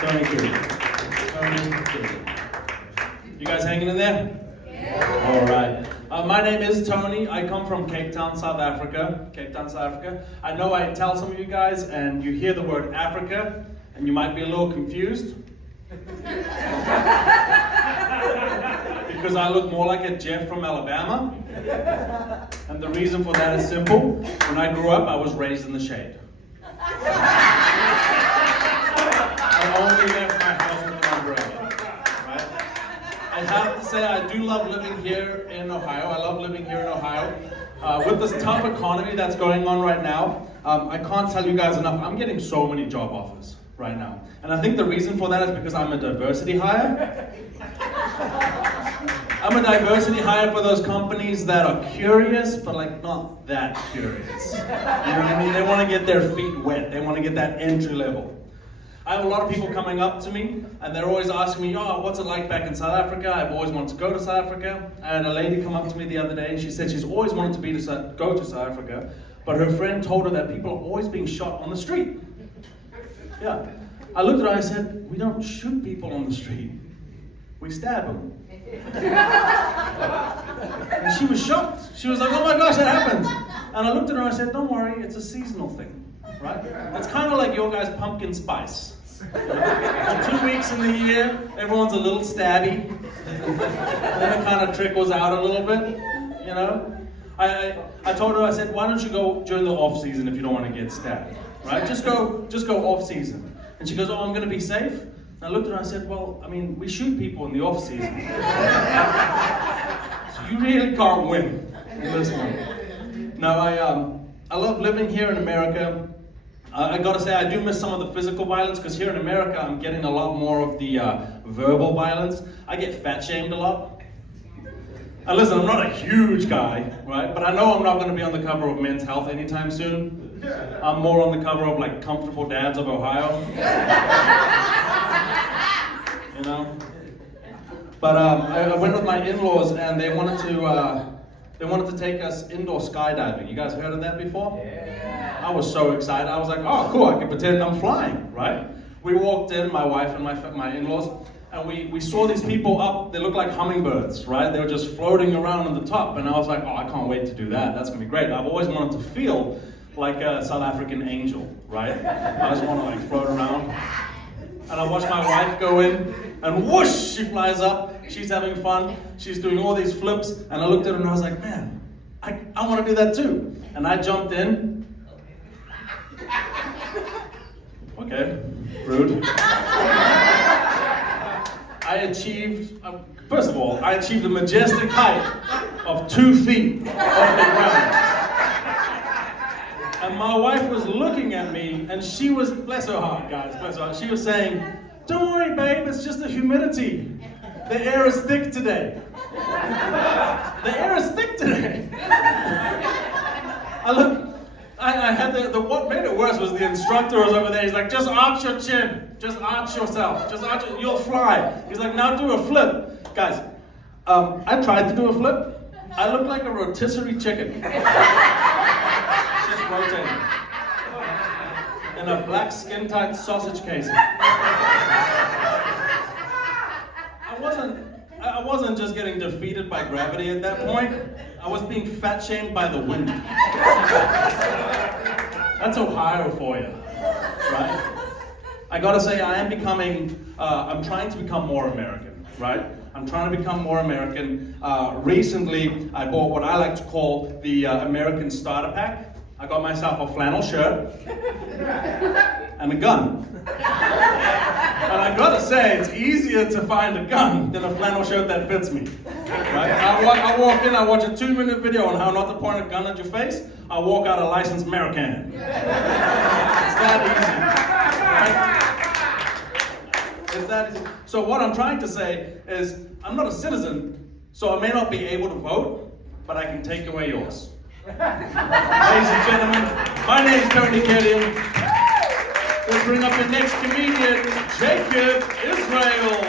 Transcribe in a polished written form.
Tony Kitty. Tony Kitty. You guys hanging in there? Yeah. All right. My name is Tony. I come from Cape Town, South Africa. Cape Town, South Africa. I know I tell some of you guys, and you hear the word Africa, and you might be a little confused. Because I look more like a Jeff from Alabama. And the reason for that is simple. When I grew up, I was raised in the shade. I only left my house with an umbrella. Right? I have to say, I do love living here in Ohio. I love living here in Ohio. With this tough economy that's going on right now, I can't tell you guys enough. I'm getting so many job offers right now. And I think the reason for that is because I'm a diversity hire. I'm a diversity hire for those companies that are curious, but like not that curious. You know what I mean? They want to get their feet wet. They want to get that entry level. I have a lot of people coming up to me, and they're always asking me, oh, what's it like back in South Africa? I've always wanted to go to South Africa. I had a lady come up to me the other day, and she said she's always wanted to go to South Africa, but her friend told her that people are always being shot on the street. Yeah. I looked at her and I said, we don't shoot people on the street. We stab them. And she was shocked. She was like, oh my gosh, that happens. And I looked at her and I said, don't worry, it's a seasonal thing, right? It's kind of like your guys' pumpkin spice. For 2 weeks in the year, everyone's a little stabby. And then it kind of trickles out a little bit, you know? I told her, I said, why don't you go during the off season if you don't want to get stabbed, right? Just go off season. And she goes, oh, I'm going to be safe? And I looked at her and I said, well, I mean, we shoot people in the off season. So you really can't win in this one. No, I love living here in America. I gotta say, I do miss some of the physical violence, because here in America, I'm getting a lot more of the verbal violence. I get fat shamed a lot. And listen, I'm not a huge guy, right? But I know I'm not gonna be on the cover of Men's Health anytime soon. I'm more on the cover of like Comfortable Dads of Ohio. You know? But I went with my in-laws, and they wanted to take us indoor skydiving. You guys heard of that before? Yeah. I was so excited. I was like, oh, cool, I can pretend I'm flying, right? We walked in, my wife and my in-laws, and we saw these people up. They looked like hummingbirds, right? They were just floating around on the top, and I was like, oh, I can't wait to do that. That's gonna be great. I've always wanted to feel like a South African angel, right? I just want to like float around. And I watch my wife go in, and whoosh, she flies up. She's having fun. She's doing all these flips. And I looked at her and I was like, man, I want to do that too. And I jumped in. Okay, rude. First of all, I achieved a majestic height of 2 feet off the ground. And my wife was looking at me, and she was, bless her heart, guys, bless her heart, she was saying, don't worry, babe, it's just the humidity. The air is thick today. The air is thick today. I had what made it worse was the instructor was over there. He's like, just arch your chin. Just arch yourself. Just arch it. You'll fly. He's like, now do a flip. Guys, I tried to do a flip. I look like a rotisserie chicken. Just rotating. In a black skin-tight sausage casing. I wasn't just getting defeated by gravity at that point. I was being fat shamed by the wind. That's Ohio for you, right? I gotta say, I'm trying to become more American, right? I'm trying to become more American. Recently, I bought what I like to call the American Starter Pack. I got myself a flannel shirt and a gun. And I gotta say, it's easier to find a gun than a flannel shirt that fits me. Right? I walk in, I watch a 2-minute video on how not to point a gun at your face. I walk out a licensed American. It's that easy. Right? It's that easy. So what I'm trying to say is, I'm not a citizen, so I may not be able to vote, but I can take away yours. Ladies and gentlemen, my name is Tony Kitty. Let's bring up the next comedian, Jacob Israel.